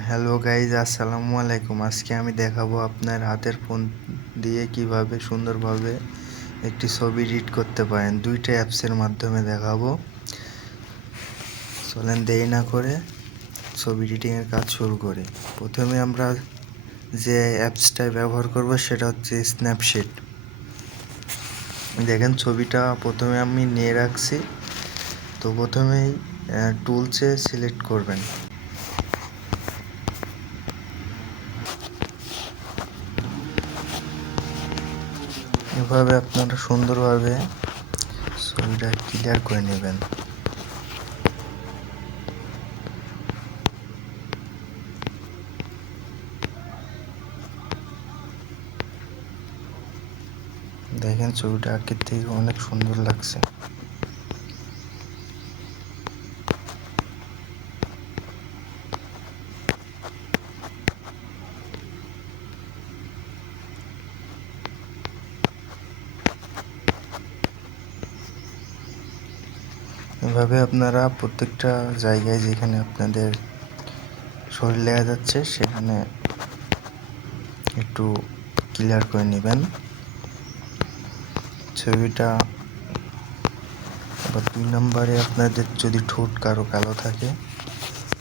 Hello guys আসসালামু আলাইকুম। আজকে আমি দেখাবো আপনার হাতের ফোন দিয়ে কীভাবে সুন্দরভাবে একটি ছবি এডিট করতে পারেন। দুইটা অ্যাপসের মাধ্যমে দেখাবো। চলেন দেরি না করে ছবি এডিটিংয়ের কাজ শুরু করি। প্রথমে আমরা যে অ্যাপসটা ব্যবহার করব সেটা হচ্ছে স্ন্যাপশিট দেখেন ছবিটা প্রথমে আমি নিয়ে রাখছি। তো প্রথমেই টুলসে সিলেক্ট করবেন। এভাবে আপনারা সুন্দরভাবে ছবিটা ক্লিয়ার করে নেবেন। দেখেন ছবিটা আগের থেকে অনেক সুন্দর লাগছে। এভাবে আপনারা প্রত্যেকটা জায়গায় যেখানে আপনাদের শরীর লেগে যাচ্ছে, সেখানে একটু ক্লিয়ার করে নেবেন। ছবিটা আবার দুই নম্বরে আপনাদের যদি ঠোঁট কারও কালো থাকে,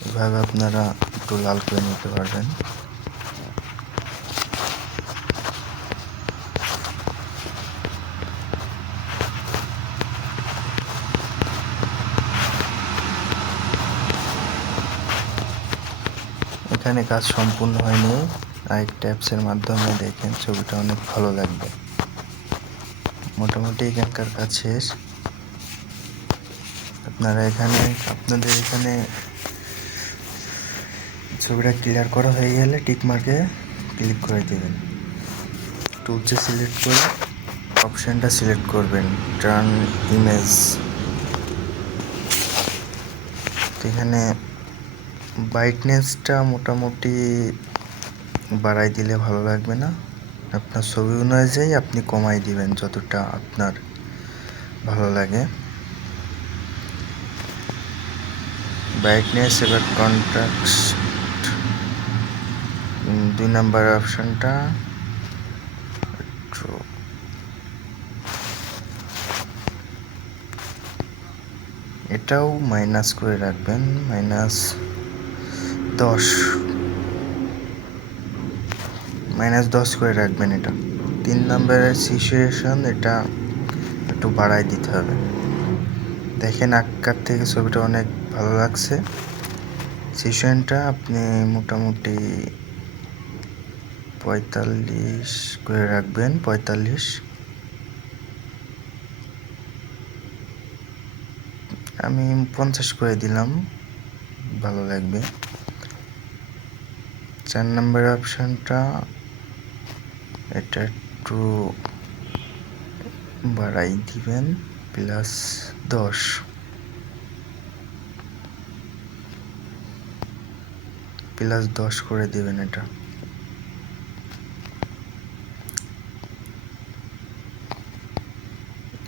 এভাবে আপনারা একটু লাল করে নিতে পারবেন। এখানে কাজ সম্পূর্ণ হয়নি। আরেকটা অ্যাপসের মাধ্যমে দেখেন ছবিটা অনেক ভালো লাগবে। মোটামুটি এখানকার কাজ শেষ। আপনারা এখানে, আপনাদের এখানে ছবিটা ক্লিয়ার করা হয়ে গেলে টিক মার্কে ক্লিক করে দেবেন। টুলসে সিলেক্ট করে অপশানটা সিলেক্ট করবেন। টার্ন ইমেজ এখানে ব্রাইটনেসটা মোটামুটি বাড়াই দিলে ভালো লাগবে না। আপনার ছবি অনুযায়ী আপনি কমাই দিবেন যতটা আপনার ভালো লাগে। ব্রাইটনেস এবার কন্ট্রাক্ট দুই নাম্বার অপশানটা এটাও মাইনাস করে রাখবেন মাইনাস দশ। মাইনাস দশ করে রাখবেন এটা। তিন নম্বরের সিচুয়েশন এটা একটু বাড়াই দিতে হবে। দেখেন আকার থেকে ছবিটা অনেক ভালো লাগছে। সিচুয়েশনটা আপনি মোটামুটি পঁয়তাল্লিশ করে রাখবেন, পঁয়তাল্লিশ। আমি পঞ্চাশ করে দিলাম, ভালো লাগবে। চার নম্বর অপশানটা এটা একটু বাড়াই দিবেন প্লাস দশ। প্লাস দশ করে দিবেন এটা।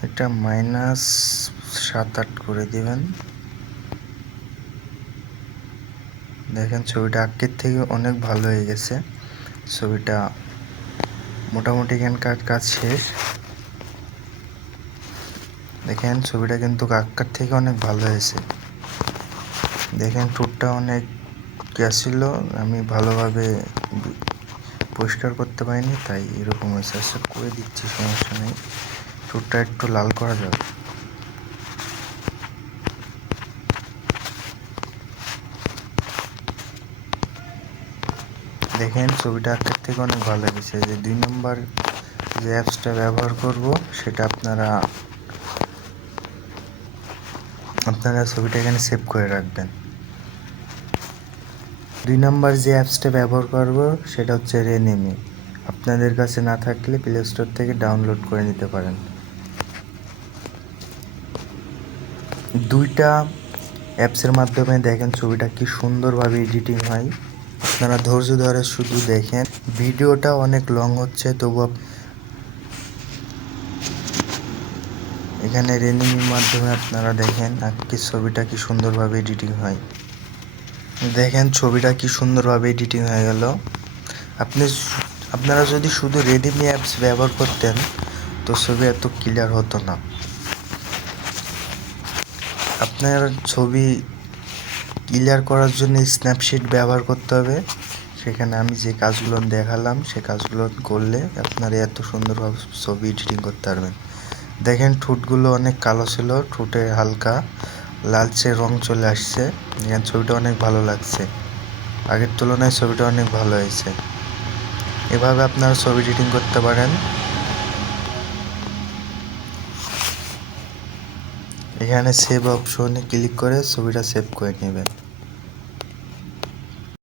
এটা মাইনাস সাত আট করে দিবেন। দেখেন ছবিটা আগের থেকে অনেক ভালো হয়ে গেছে। ছবিটা মোটামুটি এখানকার কাজ শেষ। দেখেন ছবিটা কিন্তু আক্কার থেকে অনেক ভালো হয়েছে। দেখেন টুরটা অনেক ছিল আমি ভালোভাবে পরিষ্কার করতে পারিনি, তাই এরকম হয়েছে। আচ্ছা করে দিচ্ছি, সমস্যা নেই। টুরটা একটু লাল করা যাবে দেখেন ছবিটা আগের থেকে অনেক ভালো লেগেছে। যে দুই নম্বর যে অ্যাপসটা ব্যবহার করব, সেটা আপনারা আপনারা ছবিটা এখানে সেভ করে রাখবেন। দুই নম্বর যে অ্যাপসটা ব্যবহার করব, সেটা হচ্ছে রেনেমি আপনাদের কাছে না থাকলে প্লে স্টোর থেকে ডাউনলোড করে নিতে পারেন। দুইটা অ্যাপসের মাধ্যমে দেখেন ছবিটা কি সুন্দরভাবে এডিটিং হয়। আপনারা ধৈর্য ধরে শুধু দেখেন। ভিডিওটা অনেক লং হচ্ছে, তবু এখানে রেনিংয়ের মাধ্যমে আপনারা দেখেন কি ছবিটা কি সুন্দরভাবে এডিটিং হয়। দেখেন ছবিটা কি সুন্দরভাবে এডিটিং হয়ে গেল। আপনি আপনারা যদি শুধু রেডিমি অ্যাপস ব্যবহার করতেন, তো ছবি এত ক্লিয়ার হতো না। আপনার ছবি ক্লিয়ার করার জন্য স্ন্যাপশিট ব্যবহার করতে হবে। সেখানে আমি যে কাজগুলো দেখালাম, সে কাজগুলো করলে আপনারা এত সুন্দরভাবে ছবি এডিটিং করতে পারবেন। দেখেন ঠোঁটগুলো অনেক কালো ছিল ঠোঁটে হালকা, লালচে রং চলে আসছে। এখানে ছবিটা অনেক ভালো লাগছে। আগের তুলনায় ছবিটা অনেক ভালো হয়েছে। এভাবে আপনারা ছবি এডিটিং করতে পারেন। এখানে সেভ অপশনে ক্লিক করে ছবিটা সেভ করে নেবেন।